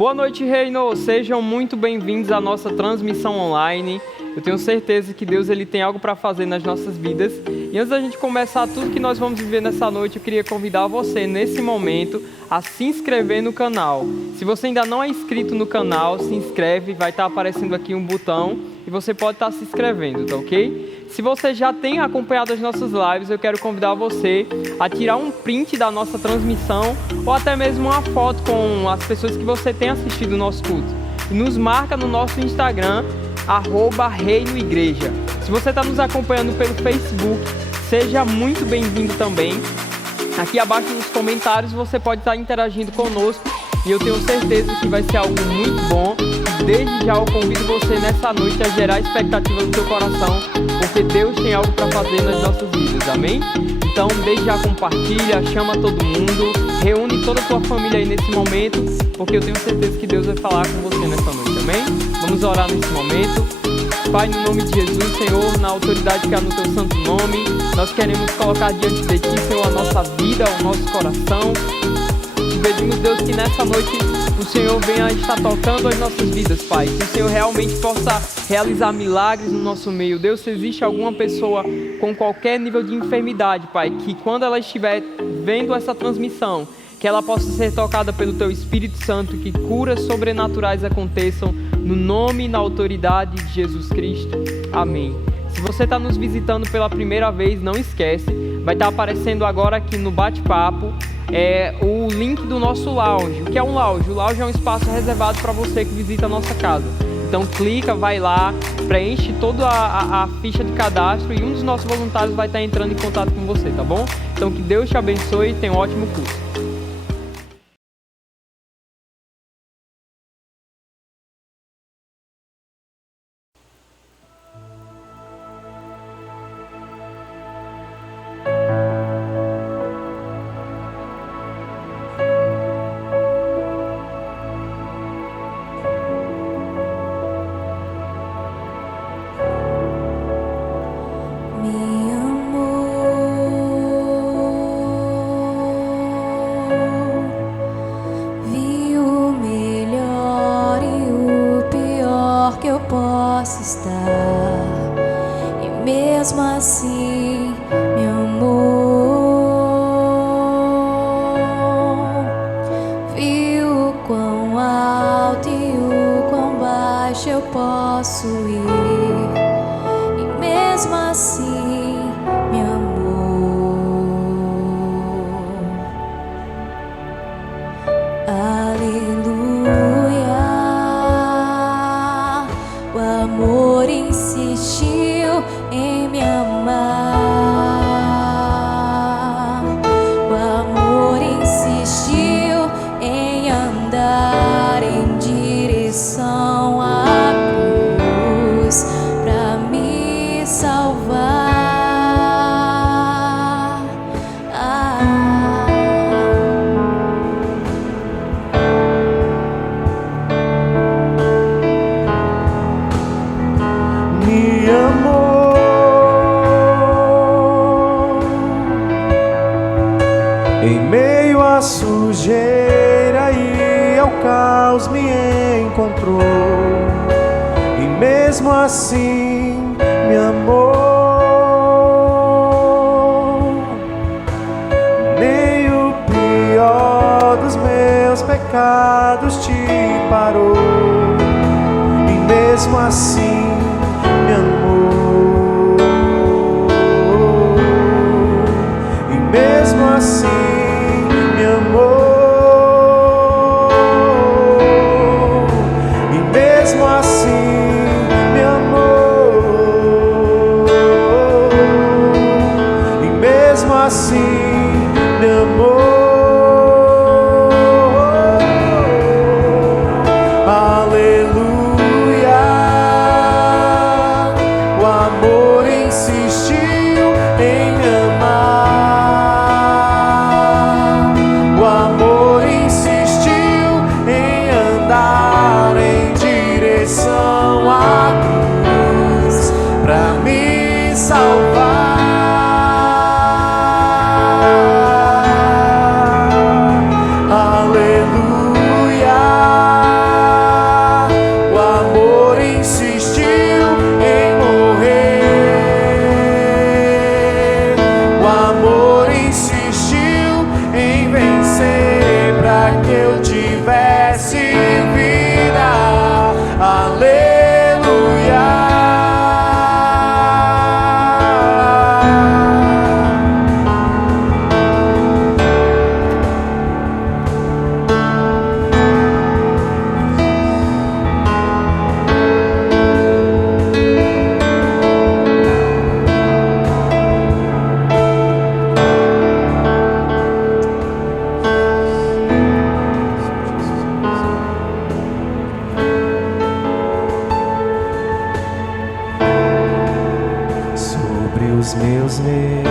Boa noite, Reino. Sejam muito bem-vindos à nossa transmissão online. Eu tenho certeza que Deus ele tem algo para fazer nas nossas vidas. E antes da gente começar tudo que nós vamos viver nessa noite, eu queria convidar você, nesse momento, a se inscrever no canal. Se você ainda não é inscrito no canal, se inscreve, vai estar aparecendo aqui um botão e você pode estar se inscrevendo, tá ok? Se você já tem acompanhado as nossas lives, eu quero convidar você a tirar um print da nossa transmissão ou até mesmo uma foto com as pessoas que você tem assistido o nosso culto. E nos marca no nosso Instagram, @reinoigreja. Se você está nos acompanhando pelo Facebook, seja muito bem-vindo também. Aqui abaixo nos comentários você pode estar interagindo conosco e eu tenho certeza que vai ser algo muito bom. Desde já eu convido você nessa noite a gerar expectativa no seu coração, porque Deus tem algo para fazer nas nossas vidas, amém? Então desde já compartilha, chama todo mundo, reúne toda a tua família aí nesse momento, porque eu tenho certeza que Deus vai falar com você nessa noite, amém? Vamos orar nesse momento. Pai, no nome de Jesus, Senhor, na autoridade que há no Teu santo nome, nós queremos colocar diante de Ti, Senhor, a nossa vida, o nosso coração. Te pedimos, Deus, que nessa noite o Senhor venha estar tocando as nossas vidas, Pai. Que o Senhor realmente possa realizar milagres no nosso meio. Deus, se existe alguma pessoa com qualquer nível de enfermidade, Pai, que quando ela estiver vendo essa transmissão, que ela possa ser tocada pelo Teu Espírito Santo, que curas sobrenaturais aconteçam no nome e na autoridade de Jesus Cristo. Amém. Se você está nos visitando pela primeira vez, não esquece, vai estar aparecendo agora aqui no bate-papo o link do nosso lounge. O que é um lounge? O lounge é um espaço reservado para você que visita a nossa casa. Então clica, vai lá, preenche toda a ficha de cadastro e um dos nossos voluntários vai estar entrando em contato com você, tá bom? Então que Deus te abençoe e tenha um ótimo curso. Pra me salvar. os meus medos,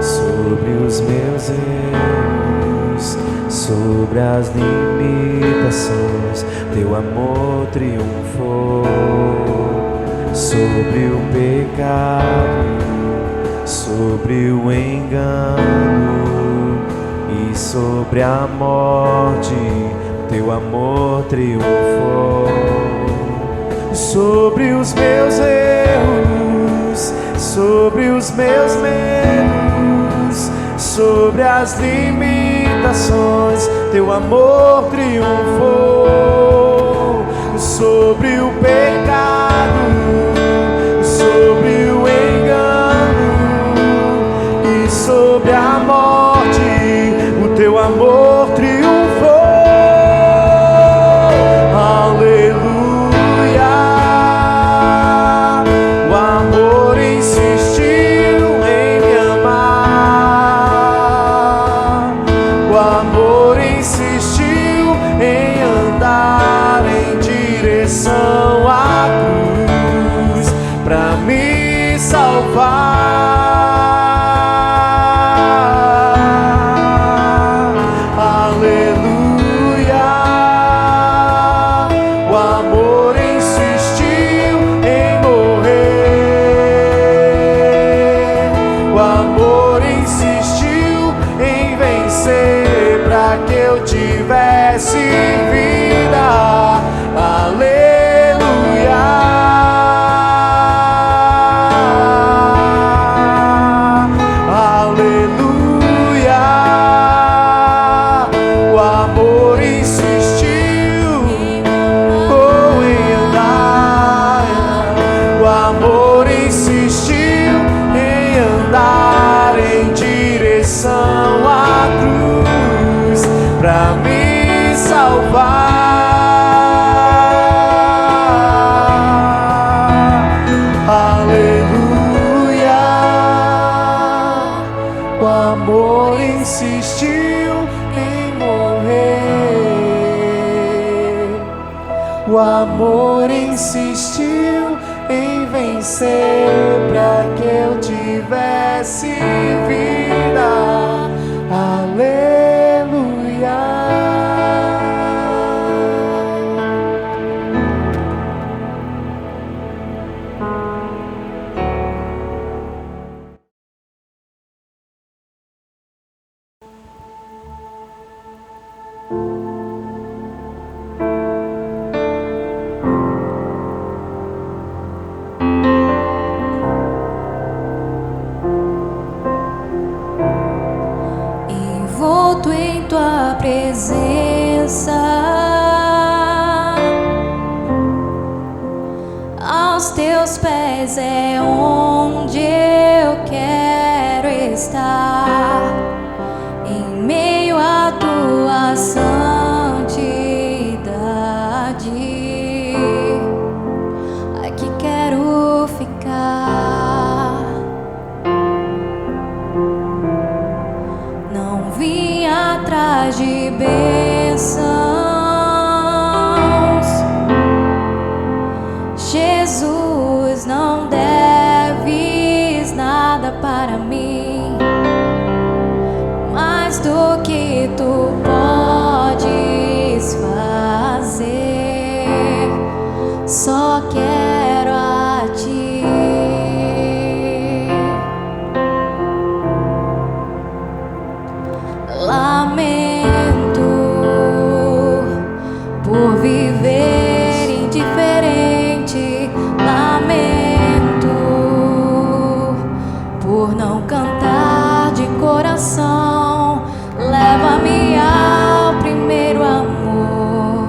sobre os meus erros, sobre as limitações, teu amor triunfou. Sobre o pecado, sobre o engano e sobre a morte, teu amor triunfou. Sobre os meus erros, sobre os meus medos, sobre as limitações, teu amor triunfou. Sobre o pecado, sobre o engano e sobre a morte, o teu amor triunfou. Aleluia. O amor insistiu em me amar, o amor insistiu em andar em direção à cruz pra me salvar. Aleluia. O amor insistiu em morrer, o amor insistiu em vencer pra que eu tivesse vida. Aleluia. Aleluia. O amor insistiu em andar, o amor insistiu em andar em direção à cruz pra me salvar. Aleluia. O amor insistiu em morrer, o amor insistiu em vencer pra que eu tivesse vida. Aleluia. Envolto em tua presença, aos teus pés é onde eu quero estar, em meio à tua santidade. Aqui quero ficar. Não vim atrás de bênçãos, Jesus, não deves nada para mim, mais do que tu podes fazer. Só quero a ti. Lamento por viver indiferente, lamento por não cantar de coração. Leva-me ao primeiro amor,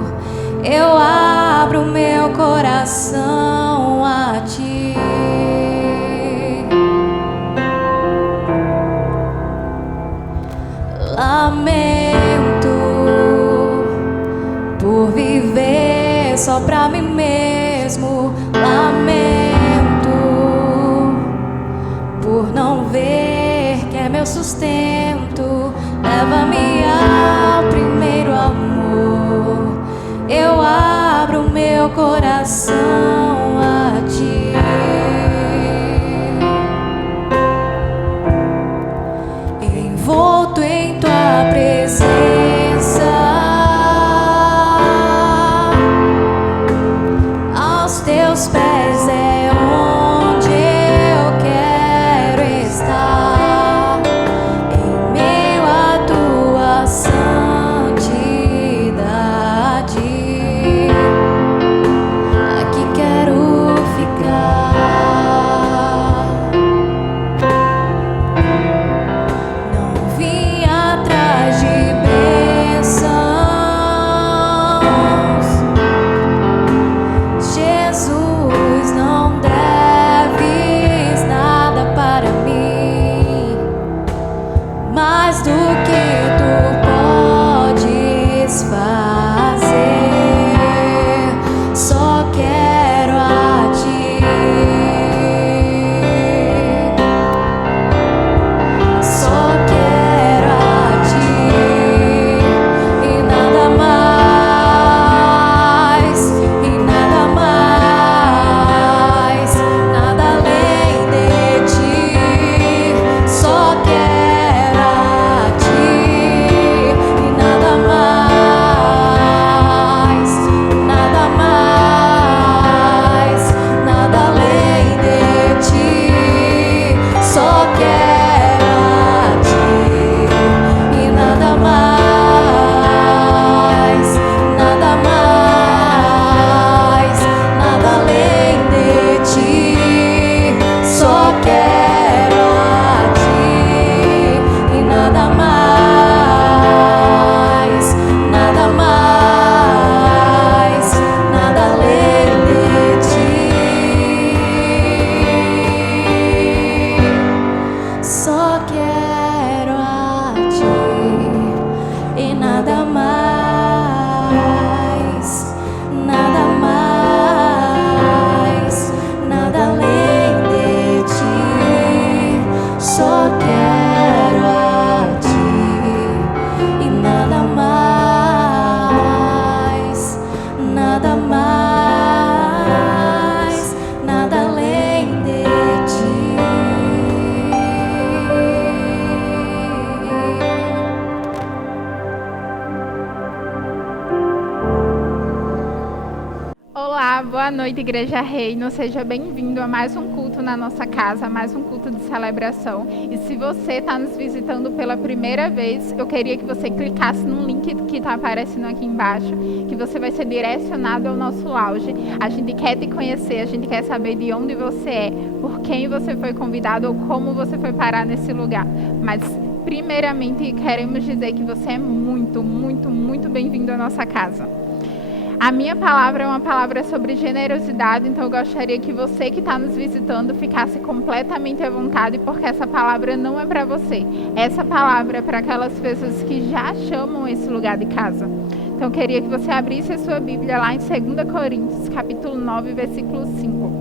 eu abro meu coração a ti. Lamento por viver só pra mim mesmo, lamento por não ver que é meu sustento. Leva-me ao primeiro amor, eu abro meu coração a ti. noite, Igreja Reino. Seja bem-vindo a mais um culto na nossa casa, mais um culto de celebração. E se você está nos visitando pela primeira vez, eu queria que você clicasse no link que está aparecendo aqui embaixo, que você vai ser direcionado ao nosso lounge. A gente quer te conhecer, a gente quer saber de onde você é, por quem você foi convidado ou como você foi parar nesse lugar. Mas, primeiramente, queremos dizer que você é muito, muito, muito bem-vindo à nossa casa. A minha palavra é uma palavra sobre generosidade, então eu gostaria que você que está nos visitando ficasse completamente à vontade, porque essa palavra não é para você. Essa palavra é para aquelas pessoas que já chamam esse lugar de casa. Então eu queria que você abrisse a sua Bíblia lá em 2 Coríntios, capítulo 9, versículo 5.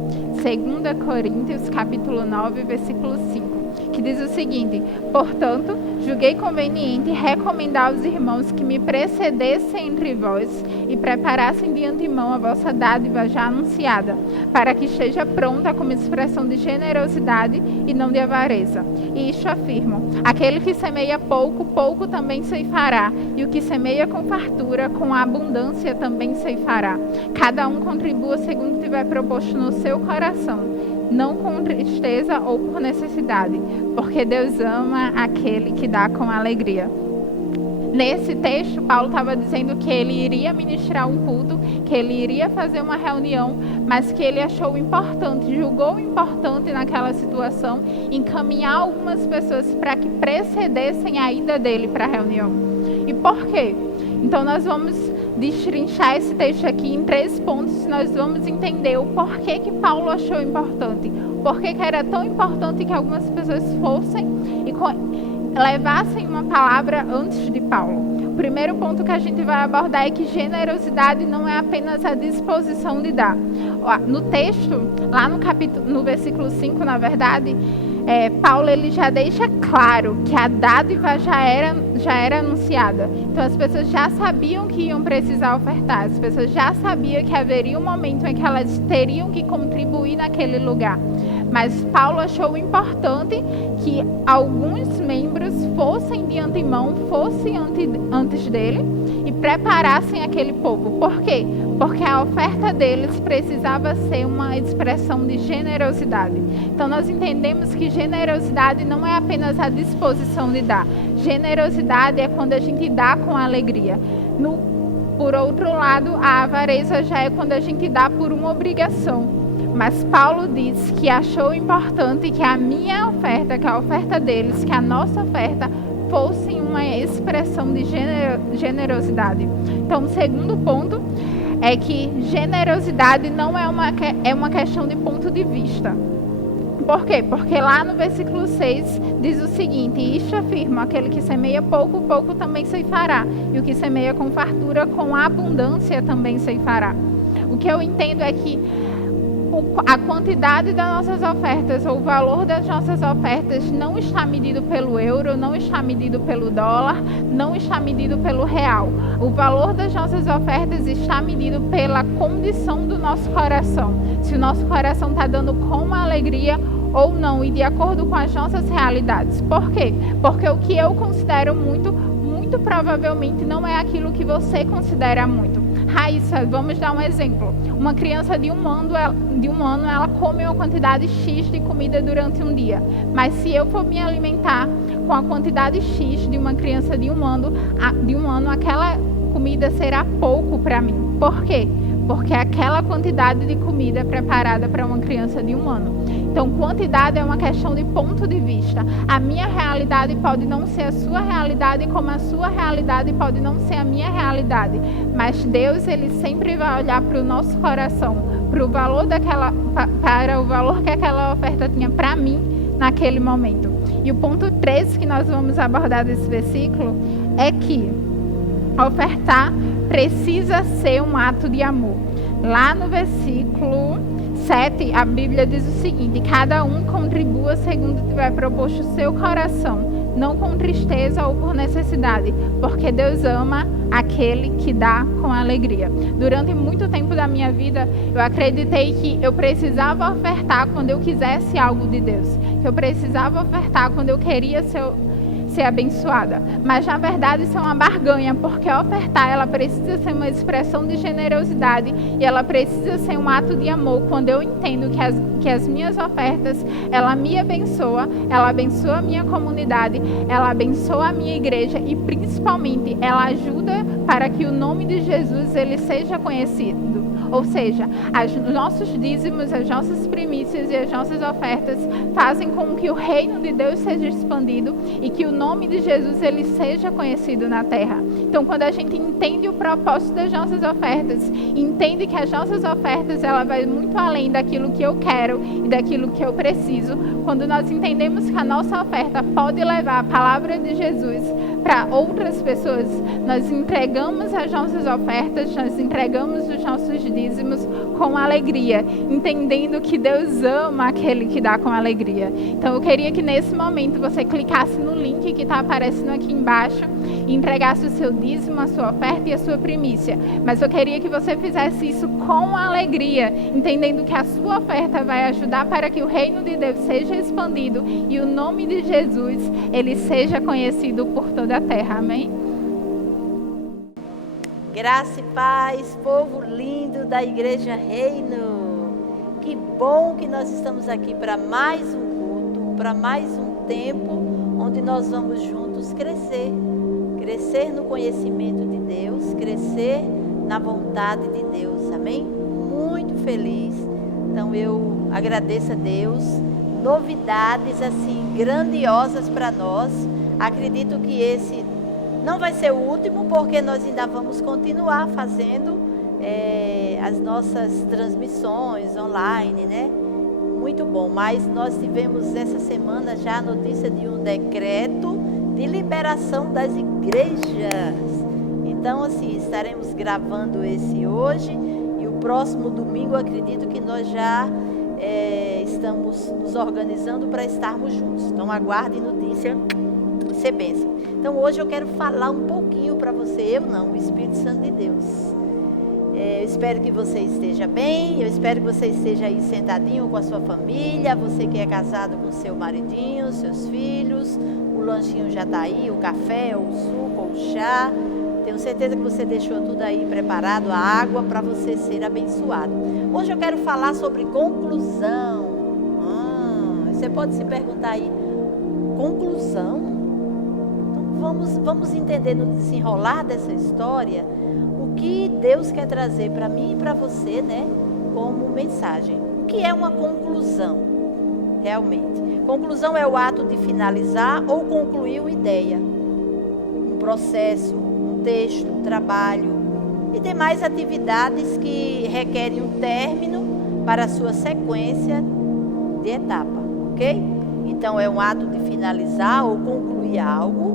2 Coríntios, capítulo 9, versículo 5. Que diz o seguinte: portanto, julguei conveniente recomendar aos irmãos que me precedessem entre vós e preparassem de antemão a vossa dádiva já anunciada, para que esteja pronta como expressão de generosidade e não de avareza. E isto afirmo: aquele que semeia pouco, pouco também ceifará, e o que semeia com fartura, com abundância também ceifará. Cada um contribua segundo tiver proposto no seu coração, não com tristeza ou por necessidade, porque Deus ama aquele que dá com alegria. Nesse texto, Paulo estava dizendo que ele iria ministrar um culto, que ele iria fazer uma reunião, mas que ele achou importante, julgou importante naquela situação, encaminhar algumas pessoas para que precedessem a ida dele para a reunião. E por quê? Então nós vamos destrinchar esse texto aqui em 3 pontos. Nós vamos entender o porquê que Paulo achou importante, porquê que era tão importante que algumas pessoas fossem e levassem uma palavra antes de Paulo. O primeiro ponto que a gente vai abordar é que generosidade não é apenas a disposição de dar. No texto, lá no versículo 5, na verdade, Paulo ele já deixa claro que a dádiva já era anunciada. Então as pessoas já sabiam que iam precisar ofertar, as pessoas já sabiam que haveria um momento em que elas teriam que contribuir naquele lugar. Mas Paulo achou importante que alguns membros fossem de antemão, fossem antes dele e preparassem aquele povo. Por quê? Porque a oferta deles precisava ser uma expressão de generosidade. Então nós entendemos que generosidade não é apenas a disposição de dar. Generosidade é quando a gente dá com alegria. Por outro lado, a avareza já é quando a gente dá por uma obrigação. Mas Paulo diz que achou importante que a minha oferta, que a oferta deles, que a nossa oferta fosse uma expressão de generosidade. Então, o segundo ponto é que generosidade não é uma questão de ponto de vista. Por quê? Porque lá no versículo 6 diz o seguinte: isto afirma, aquele que semeia pouco, pouco também ceifará, e o que semeia com fartura, com abundância também ceifará. O que eu entendo é que a quantidade das nossas ofertas, ou o valor das nossas ofertas, não está medido pelo euro, não está medido pelo dólar, não está medido pelo real. O valor das nossas ofertas está medido pela condição do nosso coração. Se o nosso coração está dando com alegria ou não, e de acordo com as nossas realidades. Por quê? Porque o que eu considero muito, muito provavelmente não é aquilo que você considera muito. Raíssa, vamos dar um exemplo. Uma criança de um ano, ela come uma quantidade X de comida durante um dia. Mas se eu for me alimentar com a quantidade X de uma criança de um ano, aquela comida será pouco para mim. Por quê? Porque aquela quantidade de comida é preparada para uma criança de um ano. Então, quantidade é uma questão de ponto de vista. A minha realidade pode não ser a sua realidade, como a sua realidade pode não ser a minha realidade. Mas Deus, Ele sempre vai olhar para o nosso coração, para o valor que aquela oferta tinha para mim naquele momento. E o ponto 3 que nós vamos abordar desse versículo é que ofertar precisa ser um ato de amor. Lá no versículo 7, a Bíblia diz o seguinte: cada um contribua segundo tiver proposto o seu coração, não com tristeza ou por necessidade, porque Deus ama aquele que dá com alegria. Durante muito tempo da minha vida, eu acreditei que eu precisava ofertar quando eu quisesse algo de Deus, que eu precisava ofertar quando eu queria ser ser abençoada. Mas na verdade isso é uma barganha, porque ofertar ela precisa ser uma expressão de generosidade e ela precisa ser um ato de amor. Quando eu entendo que as minhas ofertas, ela me abençoa, ela abençoa a minha comunidade, ela abençoa a minha igreja e principalmente ela ajuda para que o nome de Jesus ele seja conhecido. Ou seja, os nossos dízimos, as nossas primícias e as nossas ofertas fazem com que o reino de Deus seja expandido e que o nome de Jesus ele seja conhecido na terra. Então, quando a gente entende o propósito das nossas ofertas, entende que as nossas ofertas ela vai muito além daquilo que eu quero e daquilo que eu preciso, quando nós entendemos que a nossa oferta pode levar a palavra de Jesus para outras pessoas, nós entregamos as nossas ofertas, nós entregamos os nossos dízimos com alegria, entendendo que Deus ama aquele que dá com alegria. Então eu queria que nesse momento você clicasse no link que está aparecendo aqui embaixo e entregasse o seu dízimo, a sua oferta e a sua primícia. Mas eu queria que você fizesse isso com alegria, entendendo que a sua oferta vai ajudar para que o reino de Deus seja expandido e o nome de Jesus ele seja conhecido por toda a terra. Amém? Graça e paz, povo lindo da Igreja Reino. Que bom que nós estamos aqui para mais um culto, para mais um tempo onde nós vamos juntos crescer. Crescer no conhecimento de Deus, crescer na vontade de Deus. Amém? Muito feliz. Então eu agradeço a Deus. Novidades assim grandiosas para nós. Acredito que esse não vai ser o último, porque nós ainda vamos continuar fazendo as nossas transmissões online, né? Muito bom, mas nós tivemos essa semana já a notícia de um decreto de liberação das igrejas. Então, assim, estaremos gravando esse hoje e o próximo domingo acredito que nós já estamos nos organizando para estarmos juntos. Então, aguarde notícia. Ser bênção. Então hoje eu quero falar um pouquinho para você, o Espírito Santo de Deus. Eu espero que você esteja bem, eu espero que você esteja aí sentadinho com a sua família, você que é casado com seu maridinho, seus filhos, o lanchinho já está aí, o café, o suco, o chá. Tenho certeza que você deixou tudo aí preparado, a água para você ser abençoado. Hoje eu quero falar sobre conclusão. Você pode se perguntar aí, conclusão? Vamos entender no desenrolar dessa história o que Deus quer trazer para mim e para você, né, como mensagem. O que é uma conclusão, realmente? Conclusão é o ato de finalizar ou concluir uma ideia, um processo, um texto, um trabalho e demais atividades que requerem um término para a sua sequência de etapa, ok? Então é um ato de finalizar ou concluir algo,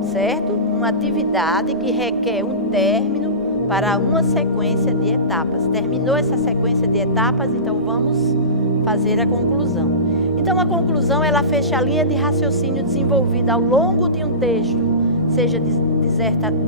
certo? Uma atividade que requer um término para uma sequência de etapas. Terminou essa sequência de etapas, então vamos fazer a conclusão. Então a conclusão, ela fecha a linha de raciocínio desenvolvida ao longo de um texto, seja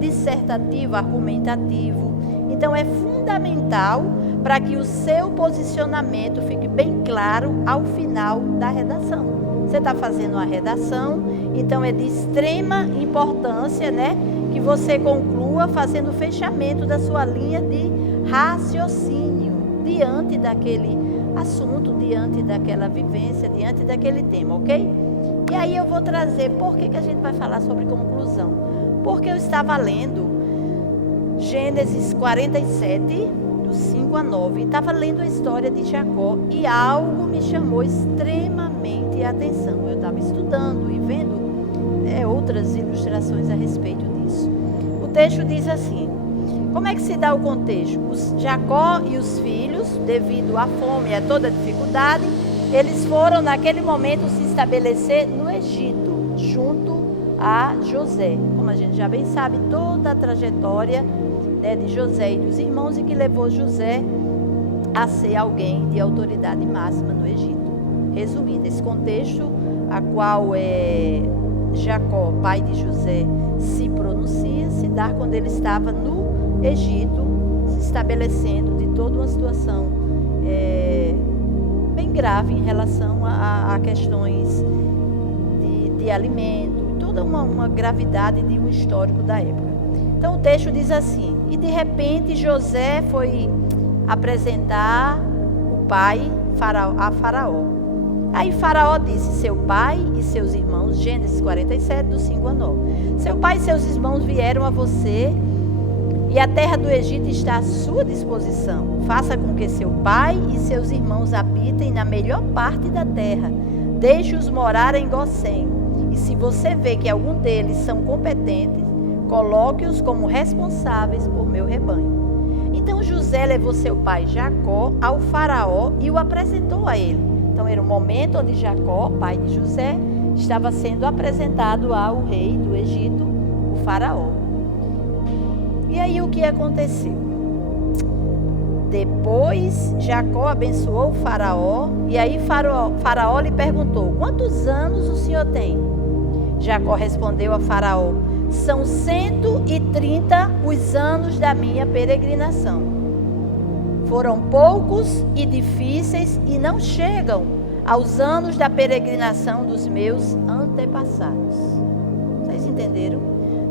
dissertativo, argumentativo. Então é fundamental para que o seu posicionamento fique bem claro ao final da redação. Você está fazendo uma redação, então é de extrema importância, né, que você conclua fazendo o fechamento da sua linha de raciocínio diante daquele assunto, diante daquela vivência, diante daquele tema, ok? E aí eu vou trazer, por que a gente vai falar sobre conclusão? Porque eu estava lendo Gênesis 47, dos 5 a 9, e estava lendo a história de Jacó e algo me chamou extremamente a atenção. Eu estava estudando e vendo outras ilustrações a respeito disso. O texto diz assim: como é que se dá o contexto? Jacó e os filhos, devido à fome e a toda a dificuldade, eles foram naquele momento se estabelecer no Egito, junto a José. Como a gente já bem sabe, toda a trajetória, né, de José e dos irmãos, e que levou José a ser alguém de autoridade máxima no Egito. Resumindo, esse contexto a qual Jacó, pai de José, se pronuncia, se dá quando ele estava no Egito, se estabelecendo de toda uma situação bem grave em relação a questões de alimento, toda uma gravidade de um histórico da época. Então o texto diz assim: e de repente José foi apresentar o pai a Faraó. Aí Faraó disse: seu pai e seus irmãos, Gênesis 47, do 5 a 9. Seu pai e seus irmãos vieram a você, e a terra do Egito está à sua disposição. Faça com que seu pai e seus irmãos habitem na melhor parte da terra. Deixe-os morar em Gozém. E se você vê que algum deles são competentes, coloque-os como responsáveis por meu rebanho. Então José levou seu pai Jacó ao Faraó e o apresentou a ele. Então era o momento onde Jacó, pai de José, estava sendo apresentado ao rei do Egito, o Faraó. E aí o que aconteceu? Depois Jacó abençoou o Faraó, e aí Faraó lhe perguntou: quantos anos o senhor tem? Jacó respondeu a Faraó: são 130 os anos da minha peregrinação. Foram poucos e difíceis e não chegam aos anos da peregrinação dos meus antepassados. Vocês entenderam?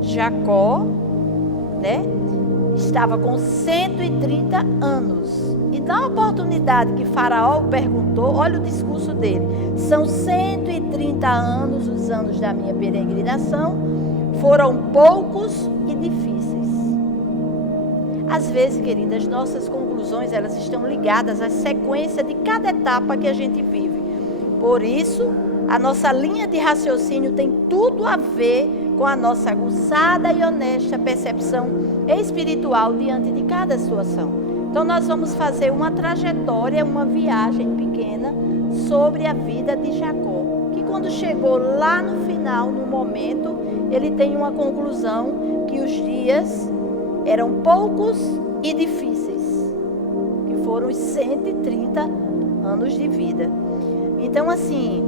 Jacó, estava com 130 anos. E na oportunidade que Faraó perguntou, olha o discurso dele: são 130 anos os anos da minha peregrinação, foram poucos e difíceis. Às vezes, queridas, nossas conclusões, elas estão ligadas à sequência de cada etapa que a gente vive. Por isso, a nossa linha de raciocínio tem tudo a ver com a nossa aguçada e honesta percepção espiritual diante de cada situação. Então, nós vamos fazer uma trajetória, uma viagem pequena sobre a vida de Jacó, que quando chegou lá no final, no momento, ele tem uma conclusão que os dias eram poucos e difíceis, que foram os 130 anos de vida. Então, assim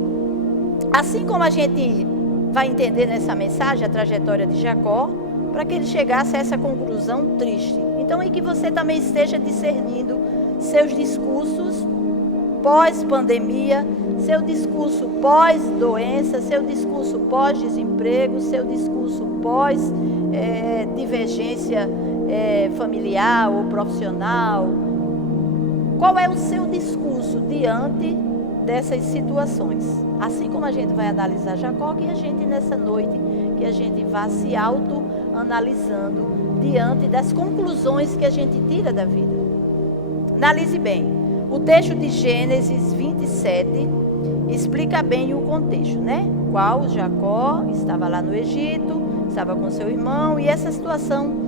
como a gente vai entender nessa mensagem a trajetória de Jacó, para que ele chegasse a essa conclusão triste. Então, é que você também esteja discernindo seus discursos pós-pandemia, seu discurso pós-doença, seu discurso pós-desemprego, seu discurso pós-divergência familiar ou profissional. Qual é o seu discurso diante dessas situações? Assim como a gente vai analisar Jacó, que a gente nessa noite, que a gente vá se autoanalisando diante das conclusões que a gente tira da vida. Analise bem. O texto de Gênesis 27 explica bem o contexto, Qual Jacó estava lá no Egito, estava com seu irmão, e essa situação,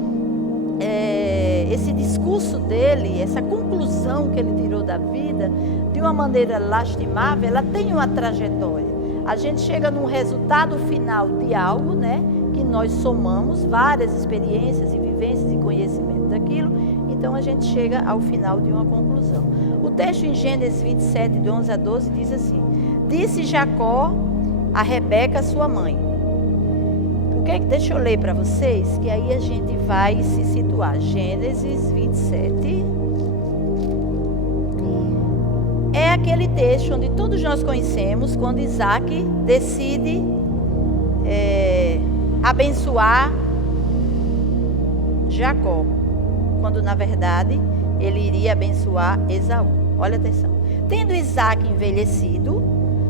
esse discurso dele, essa conclusão que ele tirou da vida, de uma maneira lastimável, ela tem uma trajetória. A gente chega num resultado final de algo, que nós somamos várias experiências e vivências e conhecimento daquilo, então a gente chega ao final de uma conclusão. O texto em Gênesis 27, de 11 a 12, diz assim: disse Jacó a Rebeca, sua mãe. Deixa eu ler para vocês, que aí a gente vai se situar. Gênesis 27. É aquele texto onde todos nós conhecemos, quando Isaac decide abençoar Jacó, quando na verdade ele iria abençoar Esaú. Olha atenção. Tendo Isaac envelhecido,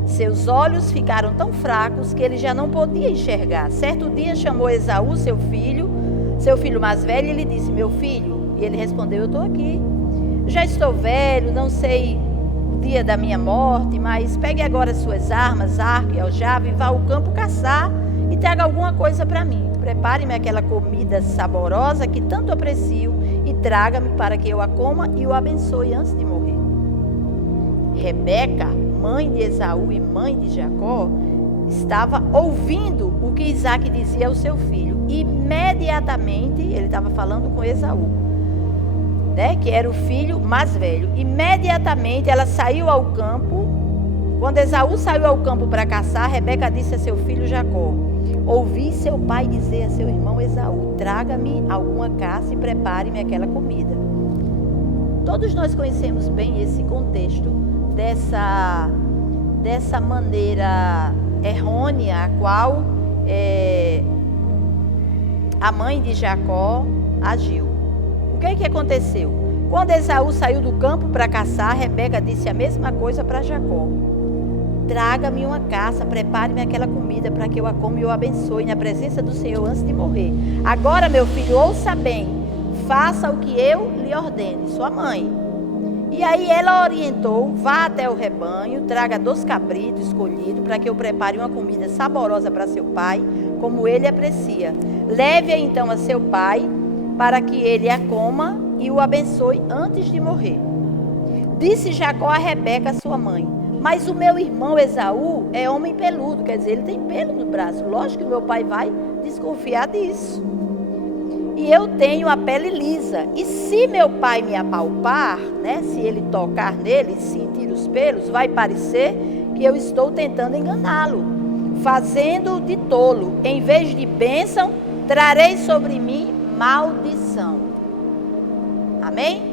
seus olhos ficaram tão fracos que ele já não podia enxergar. Certo dia chamou Esaú, seu filho mais velho, e lhe disse: meu filho. E ele respondeu: eu estou aqui. Já estou velho, não sei o dia da minha morte, mas pegue agora suas armas, arco e aljava, e vá ao campo caçar e traga alguma coisa para mim. Prepare-me aquela comida saborosa que tanto aprecio e traga-me para que eu a coma e o abençoe antes de morrer. Rebeca, mãe de Esaú e mãe de Jacó, estava ouvindo o que Isaac dizia ao seu filho. Imediatamente, ele estava falando com Esaú, que era o filho mais velho. Imediatamente ela saiu ao campo. Quando Esaú saiu ao campo para caçar, Rebeca disse a seu filho Jacó: ouvi seu pai dizer a seu irmão Esaú: traga-me alguma caça e prepare-me aquela comida. Todos nós conhecemos bem esse contexto dessa maneira errônea a qual a mãe de Jacó agiu. O que aconteceu? Quando Esaú saiu do campo para caçar, Rebeca disse a mesma coisa para Jacó. Traga-me uma caça, prepare-me aquela comida para que eu a coma e o abençoe na presença do Senhor antes de morrer. Agora, meu filho, ouça bem, faça o que eu lhe ordene, sua mãe. E aí ela orientou, vá até o rebanho, traga 2 cabritos escolhidos para que eu prepare uma comida saborosa para seu pai, como ele aprecia. Leve-a então a seu pai, para que ele a coma e o abençoe antes de morrer. Disse Jacó a Rebeca, sua mãe, mas o meu irmão Esaú é homem peludo, quer dizer, ele tem pelo no braço. Lógico que meu pai vai desconfiar disso. E eu tenho a pele lisa. E se meu pai me apalpar, né, se ele tocar nele e sentir os pelos, vai parecer que eu estou tentando enganá-lo, fazendo de tolo. Em vez de bênção, trarei sobre mim maldição. Amém?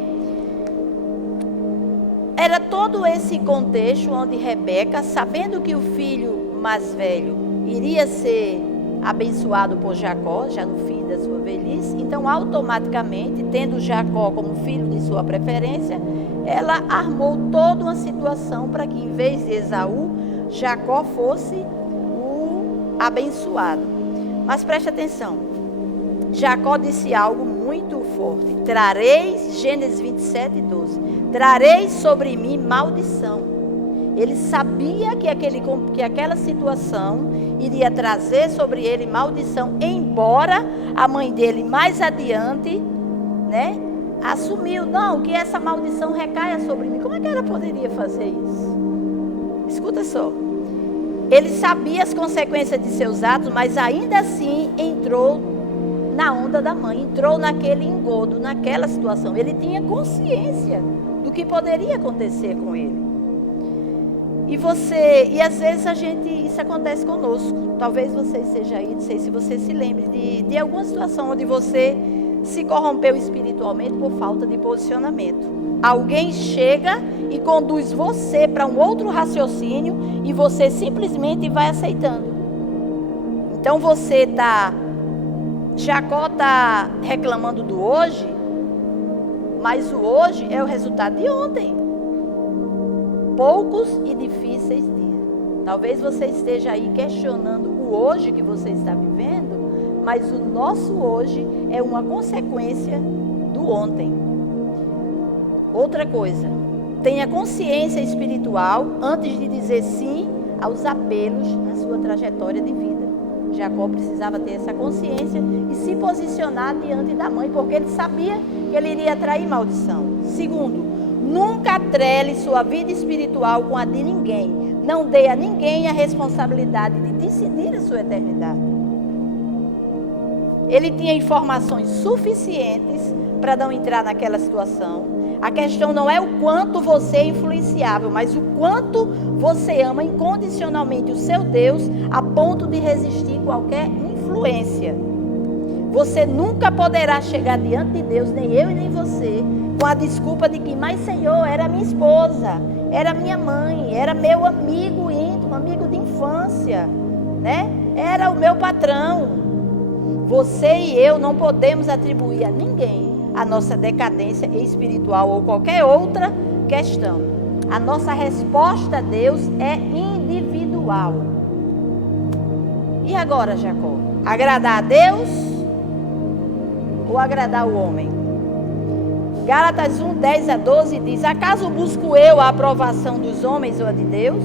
Era todo esse contexto onde Rebeca, sabendo que o filho mais velho iria ser abençoado por Jacó, já no fim da sua velhice, então automaticamente, tendo Jacó como filho de sua preferência, ela armou toda uma situação para que em vez de Esaú, Jacó fosse o abençoado. Mas preste atenção, Jacó disse algo muito forte, Gênesis 27, 12, trareis sobre mim maldição. Ele sabia que aquela situação iria trazer sobre ele maldição, embora a mãe dele mais adiante, né, assumiu, não, que essa maldição recaia sobre mim. Como é que ela poderia fazer isso? Escuta só. Ele sabia as consequências de seus atos, mas ainda assim entrou na onda da mãe, entrou naquele engodo, naquela situação. Ele tinha consciência do que poderia acontecer com ele. E às vezes isso acontece conosco. Talvez você esteja aí, não sei se você se lembre de alguma situação onde você se corrompeu espiritualmente por falta de posicionamento. Alguém chega e conduz você para um outro raciocínio e você simplesmente vai aceitando. Então Jacó está reclamando do hoje, mas o hoje é o resultado de ontem. Poucos e difíceis dias. Talvez você esteja aí questionando o hoje que você está vivendo, mas o nosso hoje é uma consequência do ontem. Outra coisa, tenha consciência espiritual antes de dizer sim aos apelos na sua trajetória de vida. Jacó precisava ter essa consciência e se posicionar diante da mãe, porque ele sabia que ele iria atrair maldição. Segundo, nunca atrele sua vida espiritual com a de ninguém. Não dê a ninguém a responsabilidade de decidir a sua eternidade. Ele tinha informações suficientes para não entrar naquela situação. A questão não é o quanto você é influenciável, mas o quanto você ama incondicionalmente o seu Deus a ponto de resistir qualquer influência. Você nunca poderá chegar diante de Deus, nem eu e nem você, com a desculpa de que, mas Senhor, era minha esposa, era minha mãe, era meu amigo íntimo, amigo de infância, né? Era o meu patrão. Você e eu não podemos atribuir a ninguém a nossa decadência espiritual ou qualquer outra questão. A nossa resposta a Deus é individual. E agora, Jacó? Agradar a Deus ou agradar o homem? Gálatas 1, 10 a 12 diz, acaso busco eu a aprovação dos homens ou a de Deus?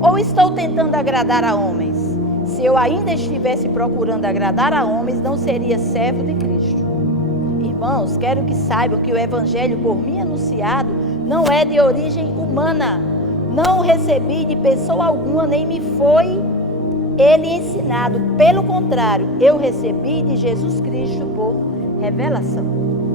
Ou estou tentando agradar a homens? Se eu ainda estivesse procurando agradar a homens, não seria servo de Cristo. Irmãos, quero que saibam que o evangelho por mim anunciado não é de origem humana. Não o recebi de pessoa alguma, nem me foi ele ensinado. Pelo contrário, eu recebi de Jesus Cristo por revelação.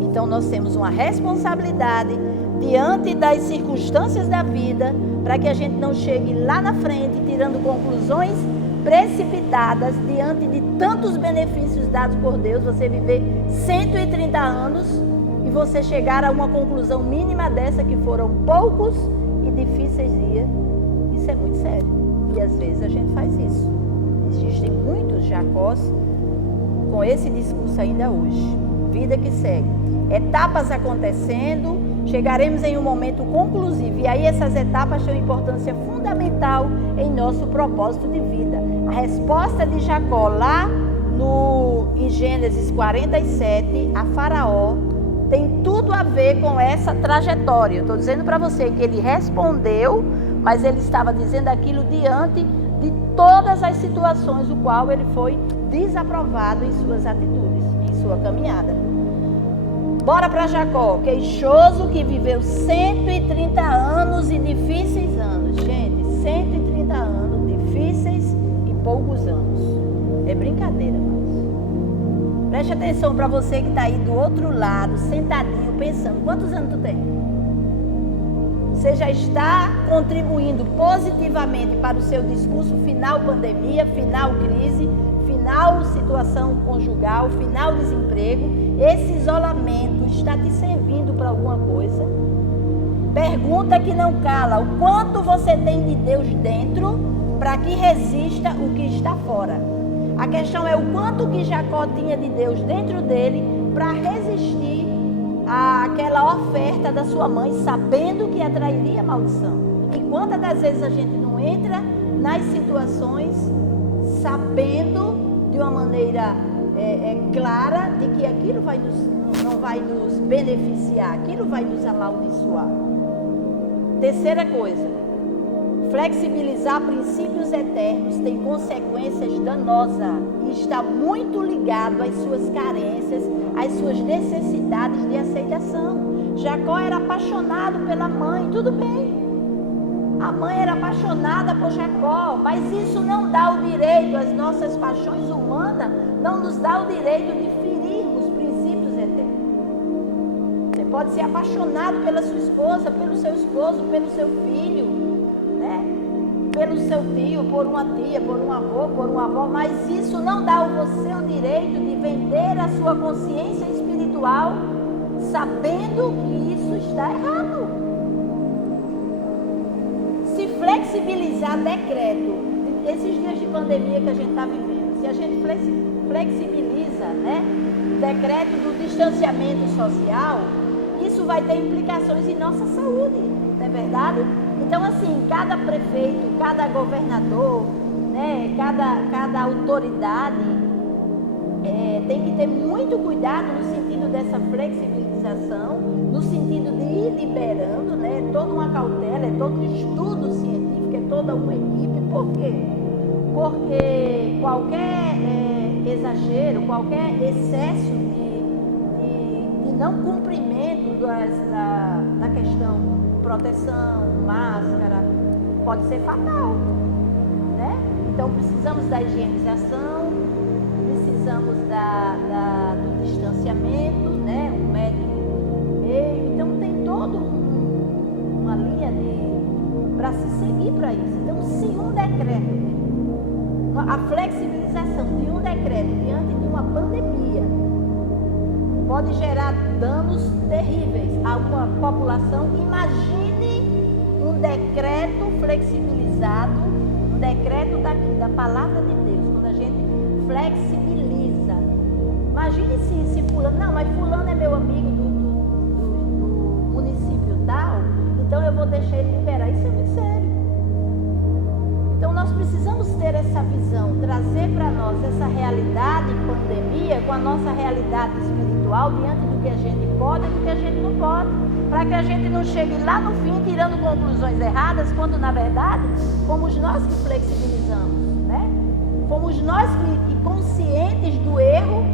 Então nós temos uma responsabilidade diante das circunstâncias da vida, para que a gente não chegue lá na frente tirando conclusões precipitadas diante de tantos benefícios dados por Deus. Você viver 130 anos e você chegar a uma conclusão mínima dessa, que foram poucos e difíceis dias. Isso é muito sério. E às vezes a gente faz isso. existem muitos Jacós com esse discurso ainda hoje. Vida que segue. Etapas acontecendo, chegaremos em um momento conclusivo. E aí essas etapas têm uma importância fundamental em nosso propósito de vida. A resposta de Jacó lá em Gênesis 47, a Faraó, tem tudo a ver com essa trajetória. Eu estou dizendo para você que ele respondeu, mas ele estava dizendo aquilo diante de todas as situações no qual ele foi desaprovado em suas atitudes, em sua caminhada. Bora para Jacó, queixoso que viveu 130 anos e difíceis anos. Gente, 130 anos difíceis e poucos anos. É brincadeira, mas. Preste atenção para você que está aí do outro lado, sentadinho, pensando. Quantos anos tu tem? Você já está contribuindo positivamente para o seu discurso final pandemia, final crise, final situação conjugal, final desemprego. Esse isolamento está te servindo para alguma coisa? Pergunta que não cala: o quanto você tem de Deus dentro para que resista o que está fora? A questão é o quanto que Jacó tinha de Deus dentro dele para resistir àquela oferta da sua mãe, sabendo que atrairia maldição. E quantas das vezes a gente não entra nas situações sabendo de uma maneira clara de que aquilo não vai nos beneficiar, aquilo vai nos amaldiçoar. Terceira coisa, flexibilizar princípios eternos tem consequências danosas e está muito ligado às suas carências, às suas necessidades de aceitação. Jacó era apaixonado pela mãe, tudo bem. A mãe era apaixonada por Jacó, mas isso não dá o direito, as nossas paixões humanas não nos dá o direito de ferir os princípios eternos. Você pode ser apaixonado pela sua esposa, pelo seu esposo, pelo seu filho, né? Pelo seu tio, por uma tia, por um avô, por uma avó, mas isso não dá a você o direito de vender a sua consciência espiritual sabendo que isso está errado. Se flexibilizar decreto, esses dias de pandemia que a gente está vivendo, se a gente flexibiliza, né, decreto do distanciamento social, isso vai ter implicações em nossa saúde, não é verdade? Então, assim, cada prefeito, cada governador, né, cada autoridade tem que ter muito cuidado no sentido dessa flexibilização, no sentido de ir liberando, né, toda uma cautela, é todo um estudo científico, é toda uma equipe. Por quê? Porque qualquer exagero, qualquer excesso de não cumprimento da questão proteção, máscara, pode ser fatal, né? Então precisamos da higienização, precisamos do distanciamento, né? 1,5 metro. Então tem toda uma linha para se seguir para isso. Então, se um decreto, a flexibilização de um decreto diante de uma pandemia pode gerar danos terríveis a uma população, imagine um decreto flexibilizado, um decreto da palavra de Deus, quando a gente flexibiliza. Imagine se fulano, não, mas fulano é meu amigo do município tal, então eu vou deixar ele liberar. Isso é muito sério. Então nós precisamos ter essa visão, trazer para nós essa realidade pandemia com a nossa realidade espiritual diante do que a gente pode e do que a gente não pode, para que a gente não chegue lá no fim tirando conclusões erradas, quando na verdade fomos nós que flexibilizamos, né? Fomos nós que conscientes do erro,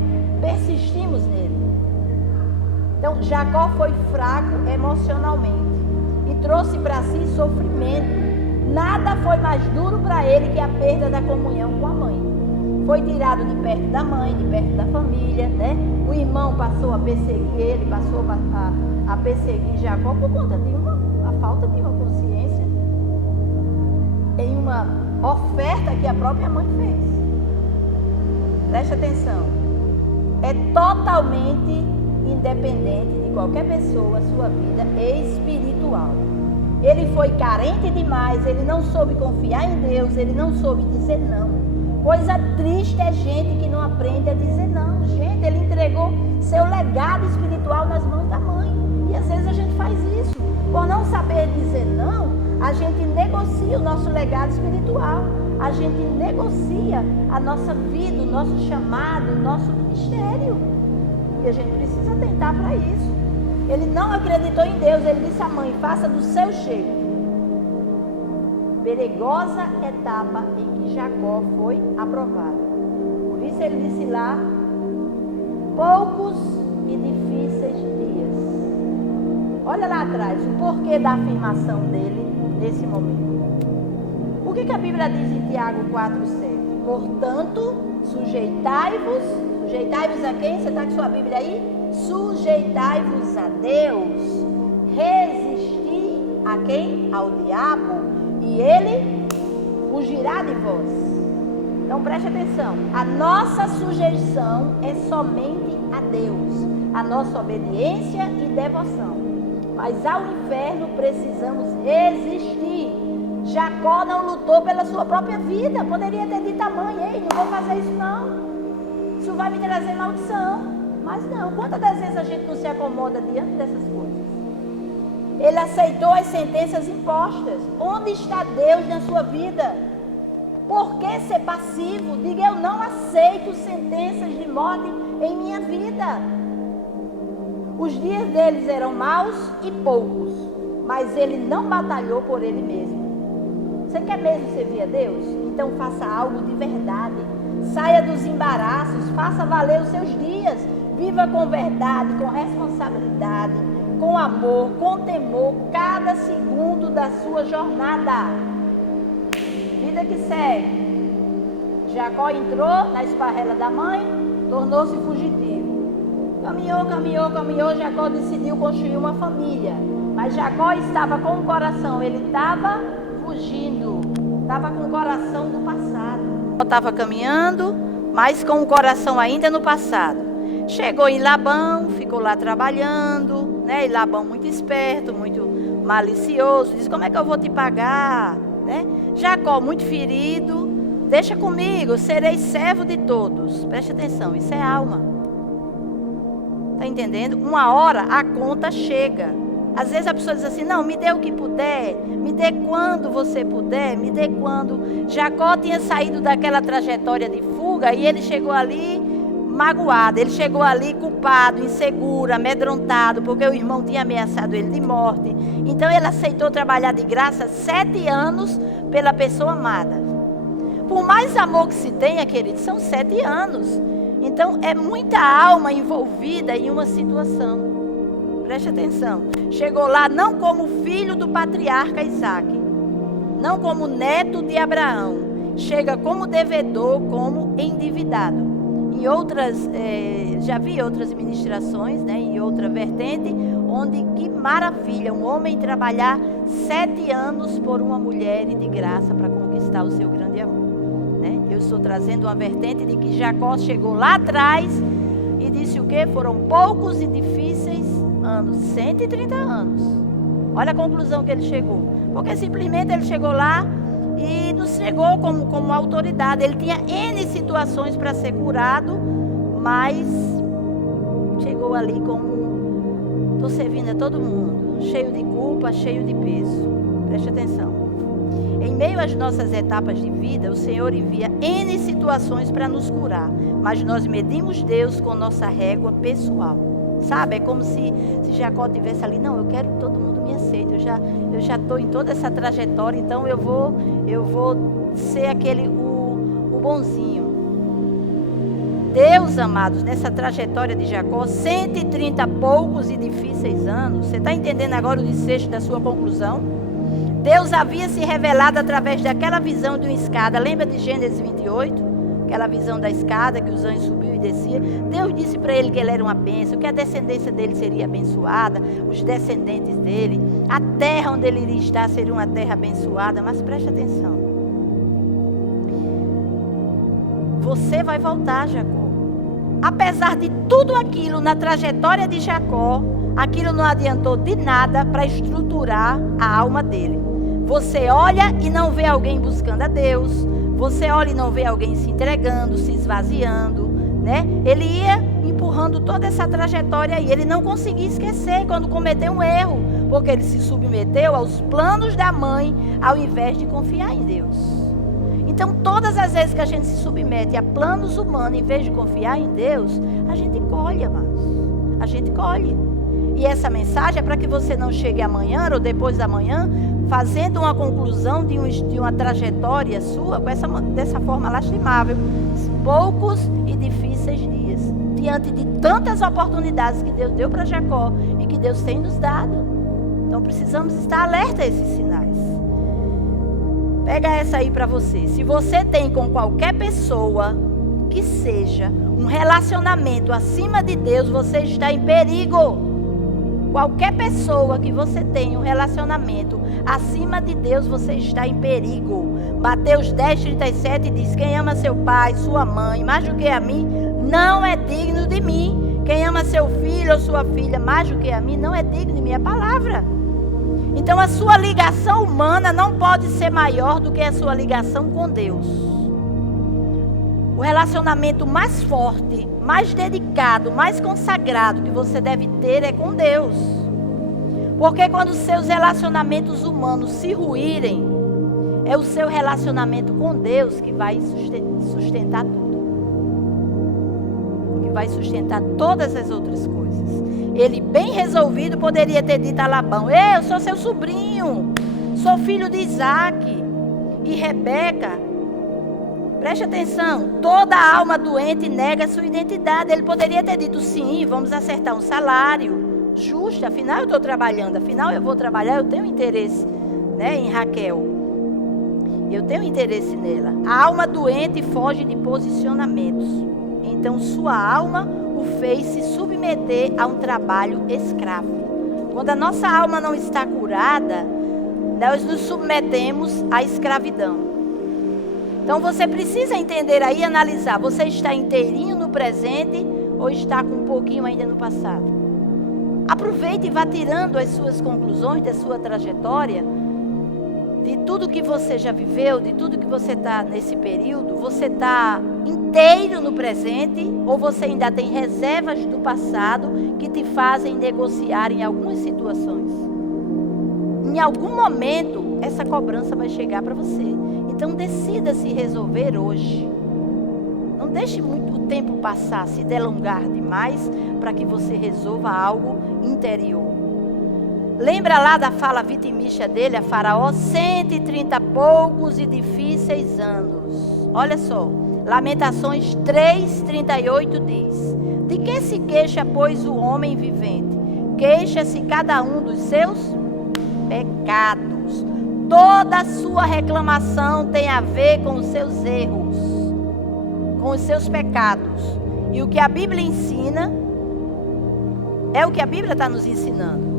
persistimos nele. Então Jacó foi fraco emocionalmente e trouxe para si sofrimento. Nada foi mais duro para ele que a perda da comunhão com a mãe. Foi tirado de perto da mãe, de perto da família, né? O irmão passou a perseguir ele, passou a perseguir Jacó por conta de a falta de uma consciência em uma oferta que a própria mãe fez. Preste atenção. É totalmente independente de qualquer pessoa a sua vida espiritual. Ele foi carente demais, ele não soube confiar em Deus, ele não soube dizer não. Coisa triste é gente que não aprende a dizer não. Gente, ele entregou seu legado espiritual nas mãos da mãe. E às vezes a gente faz isso. Por não saber dizer não, a gente negocia o nosso legado espiritual. A gente negocia a nossa vida, o nosso chamado, o nosso ministério. E a gente precisa atentar para isso. Ele não acreditou em Deus, ele disse à mãe, faça do seu jeito. Perigosa etapa em que Jacó foi aprovado. Por isso ele disse lá, poucos e difíceis dias. Olha lá atrás, o porquê da afirmação dele nesse momento. O que a Bíblia diz em Tiago 4,7? Portanto, sujeitai-vos a quem? Você está com sua Bíblia aí? Sujeitai-vos a Deus, resisti a quem? Ao diabo, e ele fugirá de vós. Então preste atenção, a nossa sujeição é somente a Deus, a nossa obediência e devoção. Mas ao inferno precisamos resistir. Jacó não lutou pela sua própria vida, poderia ter dito à mãe, ei, não vou fazer isso não, isso vai me trazer maldição. Mas não, quantas das vezes a gente não se acomoda diante dessas coisas? Ele aceitou as sentenças impostas. Onde está Deus na sua vida? Por que ser passivo? Diga, eu não aceito sentenças de morte em minha vida. Os dias deles eram maus e poucos, mas ele não batalhou por ele mesmo. Você quer mesmo servir a Deus? Então faça algo de verdade. Saia dos embaraços, faça valer os seus dias. Viva com verdade, com responsabilidade, com amor, com temor, cada segundo da sua jornada. Vida que segue. Jacó entrou na esparrela da mãe, tornou-se fugitivo. Caminhou, Jacó decidiu construir uma família. Mas Jacó estava com o coração, ele estava fugindo, estava com o coração do passado. Estava caminhando, mas com o coração ainda no passado. Chegou em Labão, ficou lá trabalhando, né? E Labão muito esperto, muito malicioso, disse, como é que eu vou te pagar? Né? Jacó muito ferido, deixa comigo, serei servo de todos. Preste atenção, isso é alma. Está entendendo? Uma hora a conta chega. Às vezes a pessoa diz assim, não, me dê o que puder, me dê quando você puder, me dê quando. Jacó tinha saído daquela trajetória de fuga e ele chegou ali magoado, ele chegou ali culpado, inseguro, amedrontado, porque o irmão tinha ameaçado ele de morte. Então ele aceitou trabalhar de graça 7 anos pela pessoa amada. Por mais amor que se tenha, querido, são 7 anos. Então é muita alma envolvida em uma situação. Preste atenção. Chegou lá não como filho do patriarca Isaac, não como neto de Abraão. Chega como devedor, como endividado. Em outras, já vi outras ministrações, né, em outra vertente, onde que maravilha, um homem trabalhar 7 anos por uma mulher e de graça para conquistar o seu grande amor. Né? Eu estou trazendo uma vertente de que Jacó chegou lá atrás e disse o quê? Foram poucos e difíceis anos, 130 anos. Olha a conclusão que ele chegou. Porque simplesmente ele chegou lá e não chegou como autoridade. Ele tinha N situações para ser curado, mas chegou ali como, estou servindo a todo mundo, cheio de culpa, cheio de peso. Preste atenção. Em meio às nossas etapas de vida, o Senhor envia N situações para nos curar, mas nós medimos Deus com nossa régua pessoal. Sabe, é como se Jacó estivesse ali, não, eu quero que todo mundo me aceite, eu já estou em toda essa trajetória, então eu vou ser o bonzinho. Deus, amados, nessa trajetória de Jacó, 130 poucos e difíceis anos, você está entendendo agora o desfecho da sua conclusão? Deus havia se revelado através daquela visão de uma escada, lembra de Gênesis 28? Aquela visão da escada que os anjos subiam e desciam. Deus disse para ele que ele era uma bênção, que a descendência dele seria abençoada, os descendentes dele, a terra onde ele iria estar seria uma terra abençoada. Mas preste atenção, você vai voltar, Jacó. Apesar de tudo aquilo na trajetória de Jacó, aquilo não adiantou de nada para estruturar a alma dele. Você olha e não vê alguém buscando a Deus. Você olha e não vê alguém se entregando, se esvaziando, né? Ele ia empurrando toda essa trajetória aí. Ele não conseguia esquecer quando cometeu um erro, porque ele se submeteu aos planos da mãe, ao invés de confiar em Deus. Então, todas as vezes que a gente se submete a planos humanos, em vez de confiar em Deus, a gente colhe, amados. A gente colhe. E essa mensagem é para que você não chegue amanhã ou depois da manhã fazendo uma conclusão de uma trajetória sua dessa forma lastimável. Poucos e difíceis dias, diante de tantas oportunidades que Deus deu para Jacó e que Deus tem nos dado. Então precisamos estar alerta a esses sinais. Pega essa aí para você. Se você tem com qualquer pessoa que seja um relacionamento acima de Deus, você está em perigo. Qualquer pessoa que você tenha um relacionamento acima de Deus, você está em perigo. Mateus 10:37 diz: quem ama seu pai, sua mãe, mais do que a mim, não é digno de mim. Quem ama seu filho ou sua filha mais do que a mim, não é digno de minha palavra. Então a sua ligação humana não pode ser maior do que a sua ligação com Deus. O relacionamento mais forte, mais dedicado, mais consagrado que você deve ter é com Deus. Porque quando seus relacionamentos humanos se ruírem, é o seu relacionamento com Deus que vai sustentar tudo. Que vai sustentar todas as outras coisas. Ele, bem resolvido, poderia ter dito a Labão: eu sou seu sobrinho, sou filho de Isaac e Rebeca. Preste atenção, toda alma doente nega sua identidade. Ele poderia ter dito: sim, vamos acertar um salário justo, afinal eu estou trabalhando, afinal eu vou trabalhar, eu tenho interesse, né, em Raquel. Eu tenho interesse nela. A alma doente foge de posicionamentos. Então sua alma o fez se submeter a um trabalho escravo. Quando a nossa alma não está curada, nós nos submetemos à escravidão. Então você precisa entender aí e analisar. Você está inteirinho no presente ou está com um pouquinho ainda no passado? Aproveite e vá tirando as suas conclusões da sua trajetória, de tudo que você já viveu, de tudo que você está nesse período. Você está inteiro no presente ou você ainda tem reservas do passado que te fazem negociar em algumas situações? Em algum momento, essa cobrança vai chegar para você. Então, decida se resolver hoje. Não deixe muito o tempo passar, se delongar demais, para que você resolva algo interior. Lembra lá da fala vitimista dele, a Faraó? 130 poucos e difíceis anos. Olha só, Lamentações 3:38 diz: de que se queixa, pois, o homem vivente? Queixa-se cada um dos seus pecados. Toda a sua reclamação tem a ver com os seus erros, com os seus pecados. E o que a Bíblia ensina é o que a Bíblia está nos ensinando.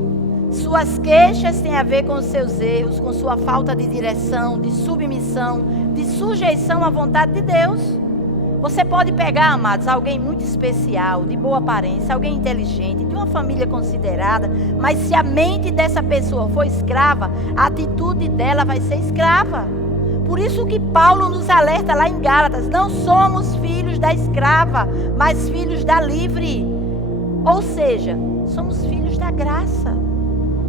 Suas queixas têm a ver com os seus erros, com sua falta de direção, de submissão, de sujeição à vontade de Deus. Você pode pegar, amados, alguém muito especial, de boa aparência, alguém inteligente, de uma família considerada, mas se a mente dessa pessoa for escrava, a atitude dela vai ser escrava. Por isso que Paulo nos alerta lá em Gálatas: não somos filhos da escrava, mas filhos da livre. Ou seja, somos filhos da graça.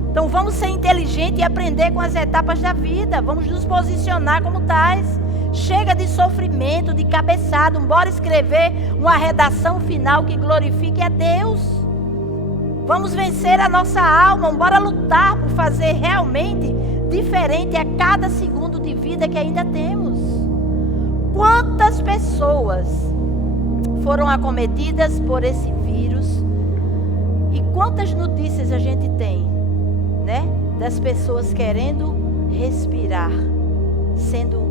Então vamos ser inteligentes e aprender com as etapas da vida. Vamos nos posicionar como tais. Chega de sofrimento, de cabeçada. Bora escrever uma redação final que glorifique a Deus. Vamos vencer a nossa alma. Bora lutar por fazer realmente diferente a cada segundo de vida que ainda temos. Quantas pessoas foram acometidas por esse vírus? E quantas notícias a gente tem, né? Das pessoas querendo respirar, sendo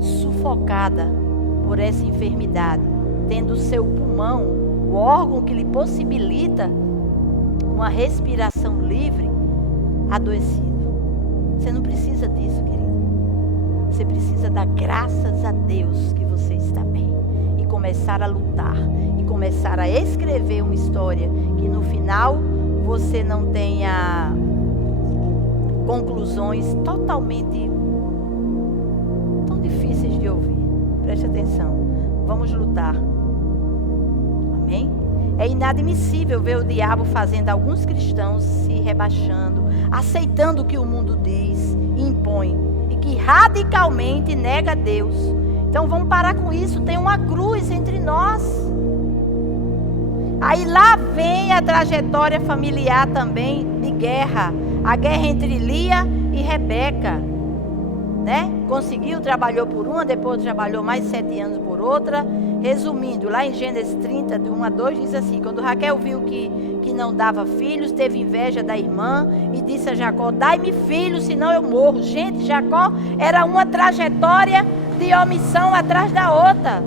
sufocada por essa enfermidade, tendo o seu pulmão, o órgão que lhe possibilita uma respiração livre, adoecido. Você não precisa disso, querido. Você precisa dar graças a Deus que você está bem e começar a lutar e começar a escrever uma história que no final você não tenha conclusões totalmente tão difíceis de ouvir. Preste atenção. Vamos lutar. Amém? É inadmissível ver o diabo fazendo alguns cristãos se rebaixando, aceitando o que o mundo diz e impõe, e que radicalmente nega Deus. Então vamos parar com isso. Tem uma cruz entre nós. Aí lá vem a trajetória familiar também de guerra. A guerra entre Lia e Rebeca. Né? Conseguiu, trabalhou por uma, depois trabalhou mais 7 anos por outra. Resumindo, lá em Gênesis 30, de 1 a 2, diz assim: quando Raquel viu que não dava filhos, teve inveja da irmã e disse a Jacó: dai-me filhos, senão eu morro. Gente, Jacó era uma trajetória de omissão atrás da outra.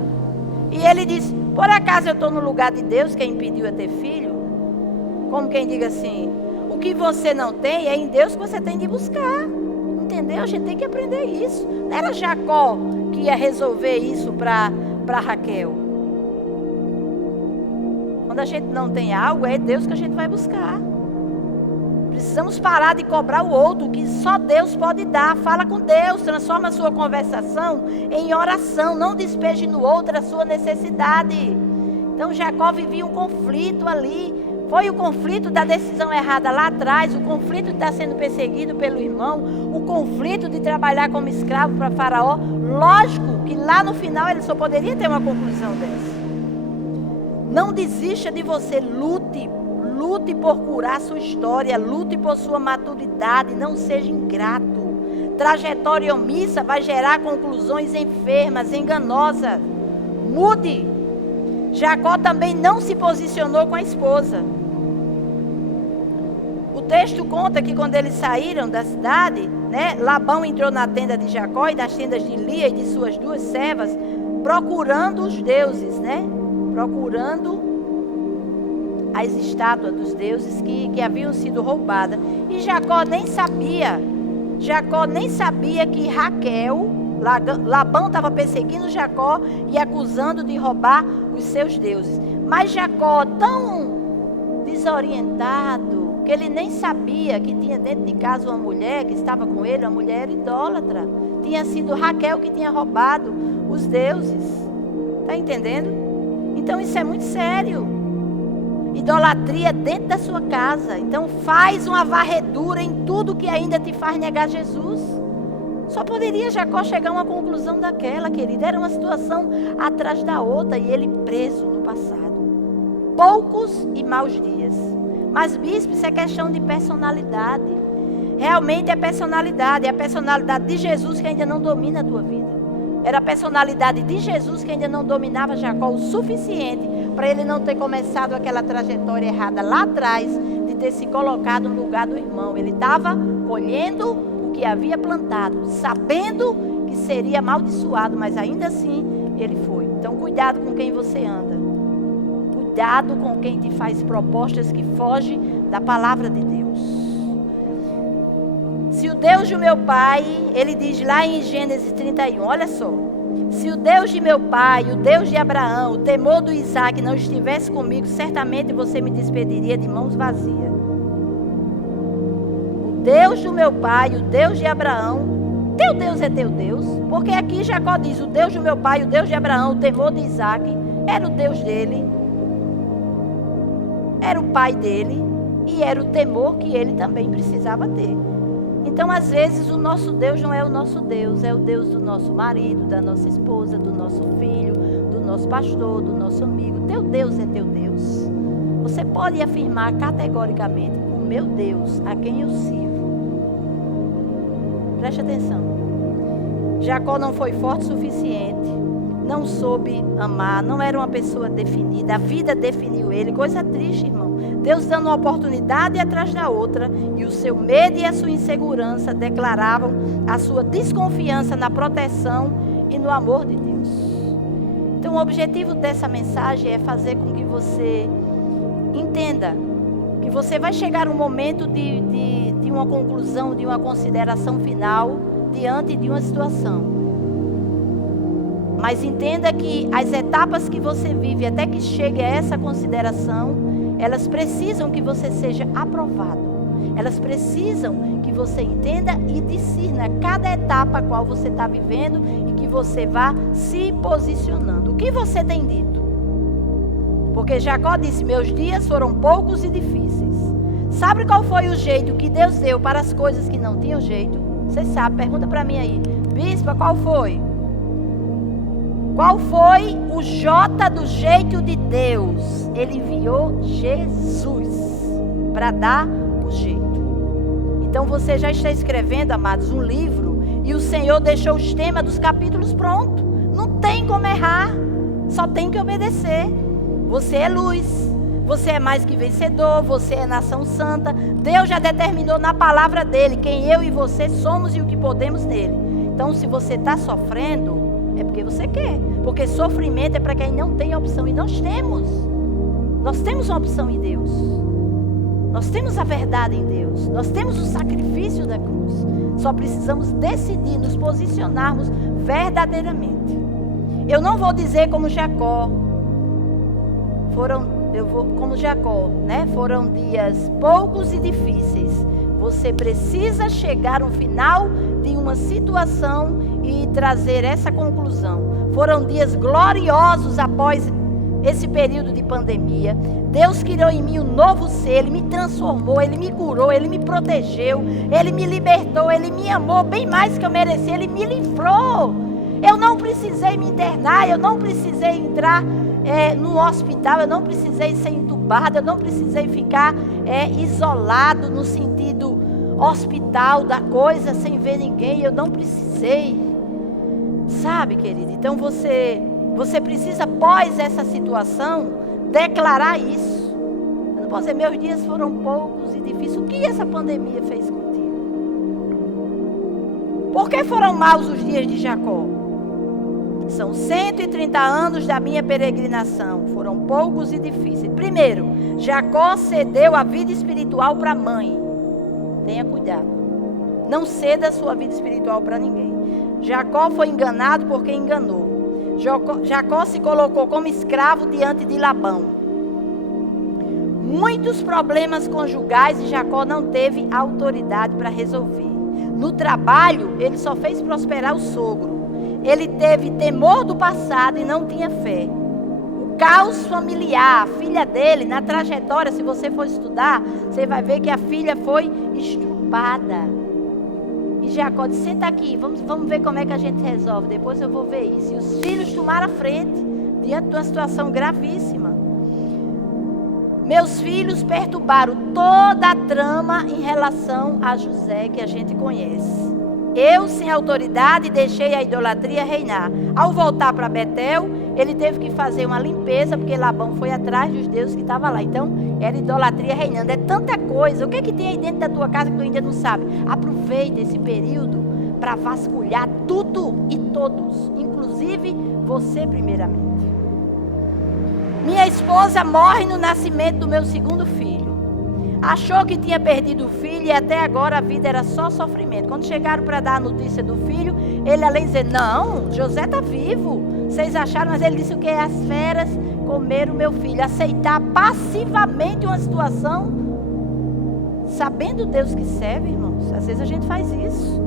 E ele disse: por acaso eu estou no lugar de Deus que impediu a ter filho? Como quem diga assim: o que você não tem é em Deus que você tem de buscar. Entendeu? A gente tem que aprender isso. Não era Jacó que ia resolver isso para Raquel. Quando a gente não tem algo, é Deus que a gente vai buscar. Precisamos parar de cobrar o outro, que só Deus pode dar. Fala com Deus, transforma a sua conversação em oração. Não despeje no outro a sua necessidade. Então Jacó vivia um conflito ali. Foi o conflito da decisão errada lá atrás, o conflito de estar sendo perseguido pelo irmão, o conflito de trabalhar como escravo para Faraó. Lógico que lá no final ele só poderia ter uma conclusão dessa. Não desista de você, lute por curar sua história, lute por sua maturidade, não seja ingrato. Trajetória omissa vai gerar conclusões enfermas, enganosas. Mude. Jacó também não se posicionou com a esposa. O texto conta que quando eles saíram da cidade, né, Labão entrou na tenda de Jacó e nas tendas de Lia e de suas 2 servas, procurando os deuses, né? Procurando as estátuas dos deuses que haviam sido roubadas. E Jacó nem sabia que Raquel, Labão estava perseguindo Jacó e acusando de roubar os seus deuses. Mas Jacó, tão desorientado, que ele nem sabia que tinha dentro de casa uma mulher que estava com ele, uma mulher idólatra. Tinha sido Raquel que tinha roubado os deuses. Está entendendo? Então isso é muito sério. Idolatria dentro da sua casa. Então faz uma varredura em tudo que ainda te faz negar Jesus. Só poderia Jacó chegar a uma conclusão daquela, querida. Era uma situação atrás da outra e ele preso no passado. Poucos e maus dias. Mas, bispo, isso é questão de personalidade. Realmente é personalidade. É a personalidade de Jesus que ainda não domina a tua vida. Era a personalidade de Jesus que ainda não dominava Jacó o suficiente para ele não ter começado aquela trajetória errada lá atrás, de ter se colocado no lugar do irmão. Ele estava colhendo o que havia plantado, sabendo que seria amaldiçoado, mas ainda assim ele foi. Então cuidado com quem você anda. Cuidado com quem te faz propostas que fogem da palavra de Deus. Se o Deus do meu pai, ele diz lá em Gênesis 31, olha só. Se o Deus de meu pai, o Deus de Abraão, o temor do Isaac não estivesse comigo, certamente você me despediria de mãos vazias. O Deus do meu pai, o Deus de Abraão, teu Deus é teu Deus. Porque aqui Jacó diz, o Deus do meu pai, o Deus de Abraão, o temor de Isaac, era o Deus dele. Era o pai dele e era o temor que ele também precisava ter. Então, às vezes, o nosso Deus não é o nosso Deus, é o Deus do nosso marido, da nossa esposa, do nosso filho, do nosso pastor, do nosso amigo. Teu Deus é teu Deus. Você pode afirmar categoricamente, o meu Deus, a quem eu sirvo. Preste atenção. Jacó não foi forte o suficiente, não soube amar, não era uma pessoa definida, a vida definiu ele. Coisa triste, irmão. Deus dando uma oportunidade atrás da outra, e o seu medo e a sua insegurança declaravam a sua desconfiança na proteção e no amor de Deus. Então o objetivo dessa mensagem é fazer com que você entenda que você vai chegar um momento de uma conclusão, de uma consideração final diante de uma situação. Mas entenda que as etapas que você vive até que chegue a essa consideração, elas precisam que você seja aprovado. Elas precisam que você entenda e discirna cada etapa a qual você está vivendo e que que você vá se posicionando. O que você tem dito? Porque Jacó disse, meus dias foram poucos e difíceis. Sabe qual foi o jeito que Deus deu para as coisas que não tinham jeito? Você sabe, pergunta para mim aí. Bispa, qual foi? Qual foi o J do jeito de Deus? Ele enviou Jesus para dar o jeito. Então você já está escrevendo, amados, um livro e o Senhor deixou os temas dos capítulos prontos. Não tem como errar, só tem que obedecer. Você é luz, você é mais que vencedor, você é nação santa. Deus já determinou na palavra dele quem eu e você somos e o que podemos nele. Então se você está sofrendo, é porque você quer. Porque sofrimento é para quem não tem opção. E nós temos. Nós temos uma opção em Deus. Nós temos a verdade em Deus. Nós temos o sacrifício da cruz. Só precisamos decidir, nos posicionarmos verdadeiramente. Eu não vou dizer como Jacó. Como Jacó, né? Foram dias poucos e difíceis. Você precisa chegar ao final de uma situação e trazer essa conclusão. Foram dias gloriosos após esse período de pandemia. Deus criou em mim um novo ser, Ele me transformou, Ele me curou, Ele me protegeu, Ele me libertou, Ele me amou bem mais que eu merecia, Ele me livrou. Eu não precisei me internar, eu não precisei entrar no hospital, eu não precisei ser entubado, eu não precisei ficar isolado no sentido hospital da coisa, sem ver ninguém, eu não precisei. Sabe, querido? Então você precisa, após essa situação, declarar isso. Eu não posso dizer, meus dias foram poucos e difíceis. O que essa pandemia fez contigo? Por que foram maus os dias de Jacó? São 130 anos da minha peregrinação. Foram poucos e difíceis. Primeiro, Jacó cedeu a vida espiritual para a mãe. Tenha cuidado. Não ceda a sua vida espiritual para ninguém. Jacó foi enganado por quem enganou. Jacó se colocou como escravo diante de Labão. Muitos problemas conjugais e Jacó não teve autoridade para resolver. No trabalho, ele só fez prosperar o sogro. Ele teve temor do passado e não tinha fé. O caos familiar, a filha dele, na trajetória, se você for estudar, você vai ver que a filha foi estrupada. E Jacó disse, senta aqui, vamos ver como é que a gente resolve, depois eu vou ver isso. E os filhos tomaram a frente, diante de uma situação gravíssima. Meus filhos perturbaram toda a trama em relação a José, que a gente conhece. Eu, sem autoridade, deixei a idolatria reinar. Ao voltar para Betel, ele teve que fazer uma limpeza, porque Labão foi atrás dos deuses que estavam lá. Então, era idolatria reinando. É tanta coisa. O que é que tem aí dentro da tua casa que tu ainda não sabe? Aproveita esse período para vasculhar tudo e todos, inclusive você primeiramente. Minha esposa morre no nascimento do meu segundo filho. Achou que tinha perdido o filho e até agora a vida era só sofrimento. Quando chegaram para dar a notícia do filho, ele além de dizer, não, José está vivo. Vocês acharam, mas ele disse o que? As feras comeram o meu filho. Aceitar passivamente uma situação, sabendo o Deus que serve, irmãos. Às vezes a gente faz isso.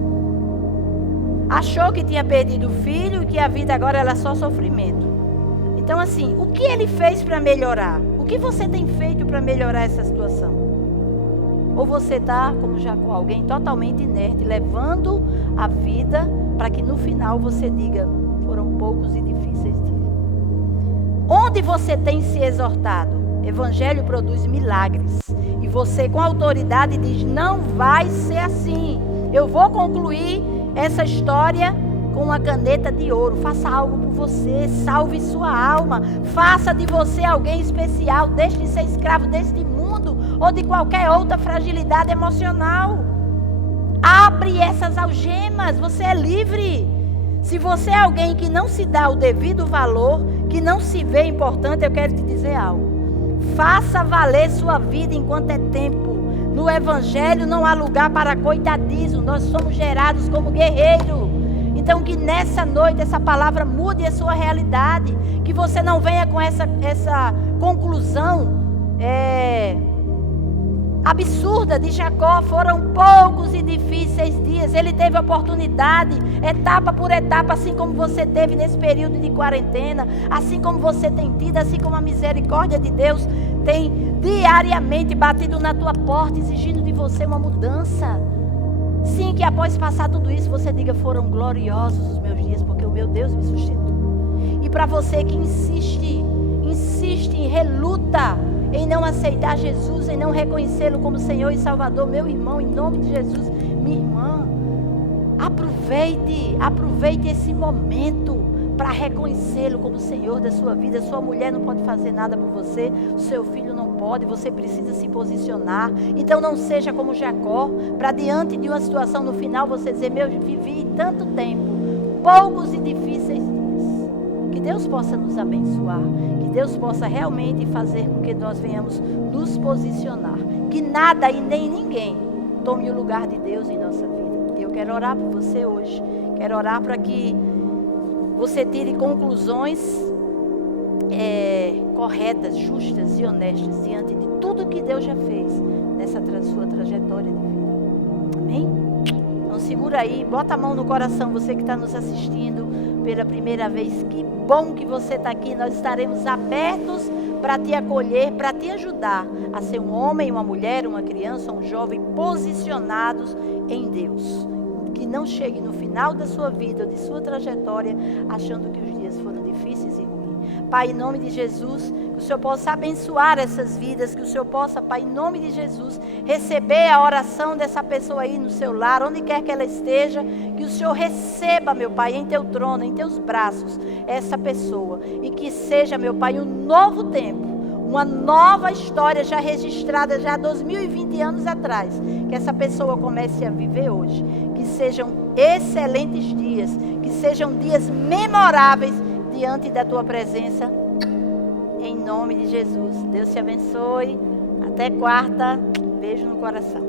Achou que tinha perdido o filho e que a vida agora era só sofrimento. Então assim, o que ele fez para melhorar? O que você tem feito para melhorar essa situação? Ou você está, como Jacó, alguém totalmente inerte, levando a vida para que no final você diga, foram poucos e difíceis dias. Onde você tem se exortado? Evangelho produz milagres. E você com autoridade diz, não vai ser assim. Eu vou concluir essa história com uma caneta de ouro. Faça algo por você, salve sua alma. Faça de você alguém especial. Deixe de ser escravo deste mundo ou de qualquer outra fragilidade emocional. Abre essas algemas, você é livre. Se você é alguém que não se dá o devido valor, que não se vê importante, eu quero te dizer algo. Faça valer sua vida enquanto é tempo. No Evangelho não há lugar para coitadismo, nós somos gerados como guerreiros. Então que nessa noite essa palavra mude a sua realidade. Que você não venha com essa conclusão absurda de Jacó. Foram poucos e difíceis dias. Ele teve oportunidade, etapa por etapa, assim como você teve nesse período de quarentena, assim como você tem tido, assim como a misericórdia de Deus tem diariamente batido na tua porta, exigindo de você uma mudança. Sim, que após passar tudo isso, você diga: foram gloriosos os meus dias, porque o meu Deus me sustentou. E para você que insiste e reluta em não aceitar Jesus, em não reconhecê-lo como Senhor e Salvador, meu irmão, em nome de Jesus, minha irmã, aproveite esse momento para reconhecê-lo como Senhor da sua vida. Sua mulher não pode fazer nada por você, o seu filho não pode, você precisa se posicionar. Então não seja como Jacó, para diante de uma situação no final você dizer: meu, vivi tanto tempo, poucos e difíceis dias. Que Deus possa nos abençoar, que Deus possa realmente fazer com que nós venhamos nos posicionar, que nada e nem ninguém tome o lugar de Deus em nossa vida. Eu quero orar por você hoje, quero orar para que você tire conclusões corretas, justas e honestas diante de tudo que Deus já fez nessa sua trajetória de vida. Amém? Então segura aí, bota a mão no coração, você que está nos assistindo pela primeira vez. Que bom que você está aqui. Nós estaremos abertos para te acolher, para te ajudar a ser um homem, uma mulher, uma criança, um jovem posicionados em Deus. Que não chegue no final da sua vida ou de sua trajetória achando que os dias foram difíceis e ruins. Pai, em nome de Jesus, que o Senhor possa abençoar essas vidas, que o Senhor possa, Pai, em nome de Jesus, receber a oração dessa pessoa aí no seu lar, onde quer que ela esteja, que o Senhor receba, meu Pai, em teu trono, em teus braços, essa pessoa, e que seja, meu Pai, um novo tempo, uma nova história já registrada já há 2020 anos atrás, que essa pessoa comece a viver hoje, que sejam excelentes dias, que sejam dias memoráveis diante da tua presença, em nome de Jesus. Deus te abençoe, até quarta, beijo no coração.